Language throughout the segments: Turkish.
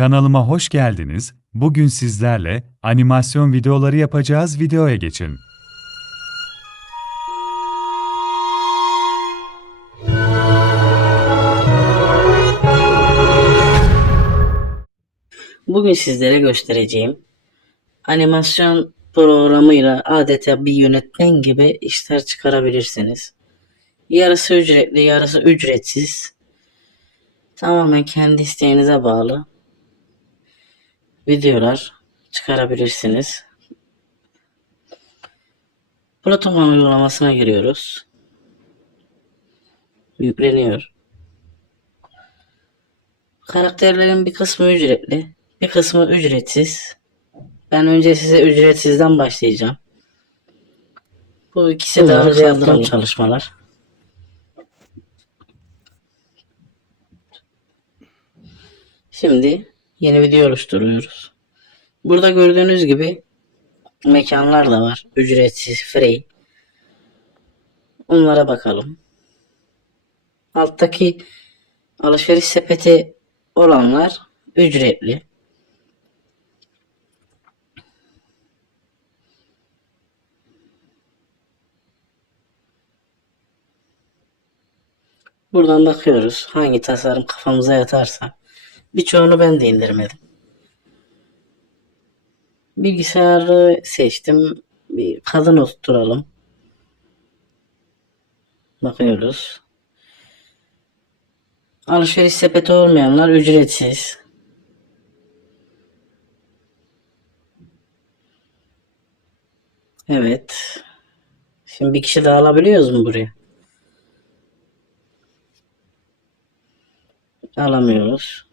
Kanalıma hoş geldiniz. Bugün sizlerle animasyon videoları yapacağız. Videoya geçin. Bugün sizlere göstereceğim animasyon programıyla adeta bir yönetmen gibi işler çıkarabilirsiniz. Yarısı ücretli, yarısı ücretsiz. Tamamen kendi isteğinize bağlı videolar çıkarabilirsiniz. Protokol uygulamasına giriyoruz. Yükleniyor. Karakterlerin bir kısmı ücretli, bir kısmı ücretsiz. Ben önce size ücretsizden başlayacağım. Bu ikisi de arada yaptığım çalışmalar. Şimdi yeni video oluşturuyoruz. Burada gördüğünüz gibi mekanlar da var. Ücretsiz, free. Onlara bakalım. Alttaki alışveriş sepeti olanlar ücretli. Buradan bakıyoruz hangi tasarım kafamıza yatarsa. Birçoğunu ben de indirmedim. Bilgisayarı seçtim. Bir kadın oturtalım. Bakıyoruz. Alışveriş sepeti olmayanlar ücretsiz. Evet. Şimdi bir kişi daha alabiliyoruz mu buraya? Alamıyoruz.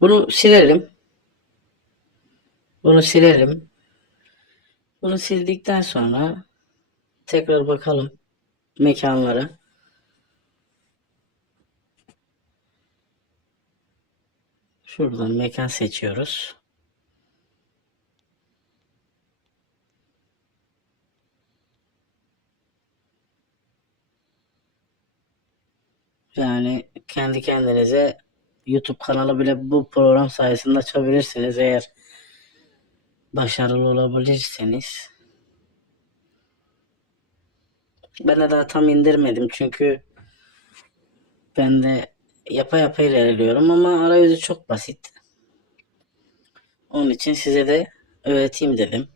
Bunu silelim. Bunu silelim. Bunu sildikten sonra tekrar bakalım mekanlara. Şuradan mekan seçiyoruz. Yani kendi kendinize YouTube kanalı bile bu program sayesinde açabilirsiniz eğer başarılı olabilirseniz. Ben de daha tam indirmedim çünkü ben de yapa yapa ilerliyorum ama arayüzü çok basit. Onun için size de öğreteyim dedim.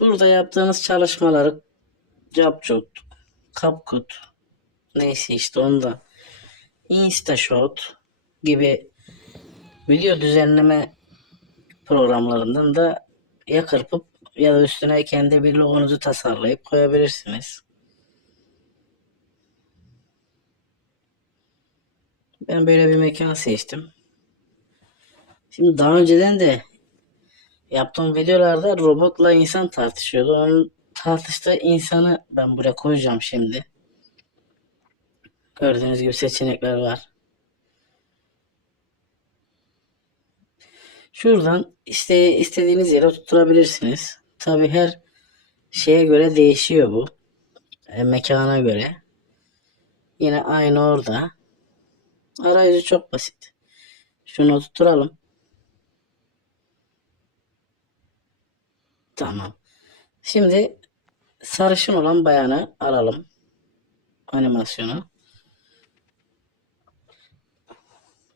Burada yaptığınız çalışmaları CapCut, CapCut neyse işte onda InstaShot gibi video düzenleme programlarından da ya kırpıp ya da üstüne kendi bir logonuzu tasarlayıp koyabilirsiniz. Ben böyle bir mekan seçtim. Şimdi daha önceden de yaptığım videolarda robotla insan tartışıyordu. Onun tartıştığı insanı ben buraya koyacağım şimdi. Gördüğünüz gibi seçenekler var. Şuradan iste, istediğiniz yere tutturabilirsiniz. Tabi her şeye göre değişiyor bu. E, mekana göre. Yine aynı orada. Arayüzü çok basit. Şunu tutturalım. Tamam. Şimdi sarışın olan bayanı alalım. Animasyonu.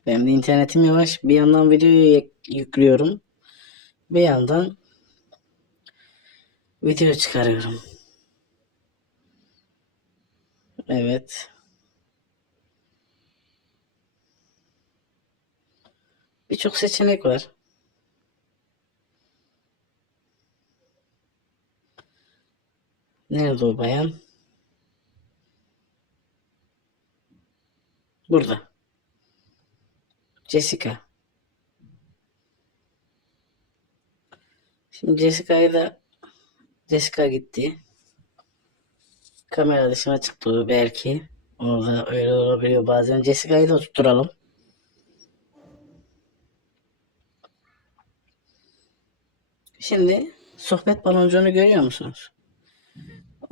Benim de internetim yavaş. Bir yandan videoyu yüklüyorum. Bir yandan video çıkarıyorum. Evet. Birçok seçenek var. Nerede o bayan? Burada. Jessica. Şimdi Jessica'yı da Jessica gitti. Kamera dışına çıktı belki. Onu da öyle olabiliyor bazen. Jessica'yı da tutturalım. Şimdi sohbet baloncuğunu görüyor musunuz?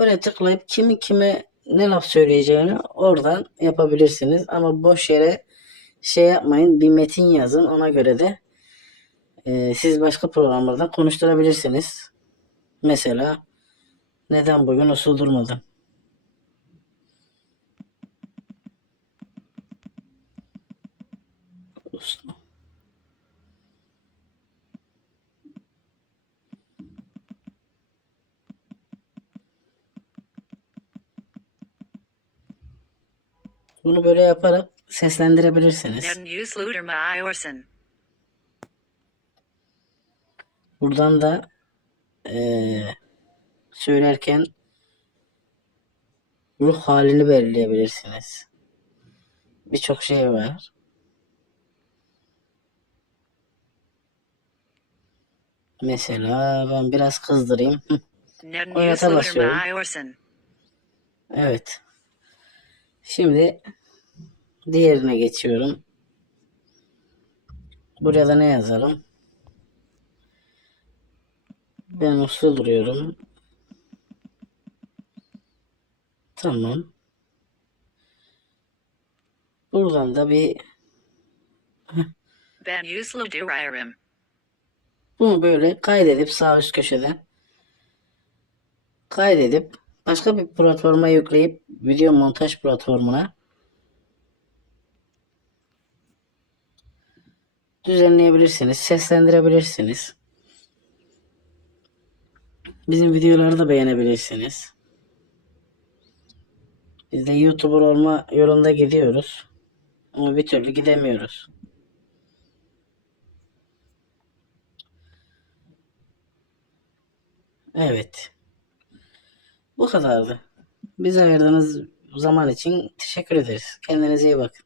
Oraya tıklayıp kimi kime ne laf söyleyeceğini oradan yapabilirsiniz. Ama boş yere şey yapmayın. Bir metin yazın. Ona göre de e, siz başka programlardan konuşturabilirsiniz. Mesela neden bugün usul durmadın? Usul. Bunu böyle yaparak seslendirebilirsiniz. Buradan da eee, söylerken ruh halini belirleyebilirsiniz. Birçok şey var. Mesela ben biraz kızdırayım. Oynata basıyorum. Evet. Şimdi diğerine geçiyorum. Buraya da ne yazalım? Ben uslu duruyorum. Tamam. Buradan da bir Ben sluter bunu böyle kaydedip sağ üst köşeden kaydedip başka bir platforma yükleyip video montaj platformuna düzenleyebilirsiniz, seslendirebilirsiniz. Bizim videoları da beğenebilirsiniz. Biz de YouTuber olma yolunda gidiyoruz. Ama bir türlü gidemiyoruz. Evet. Bu kadardı. Bize ayırdığınız zaman için teşekkür ederiz. Kendinize iyi bakın.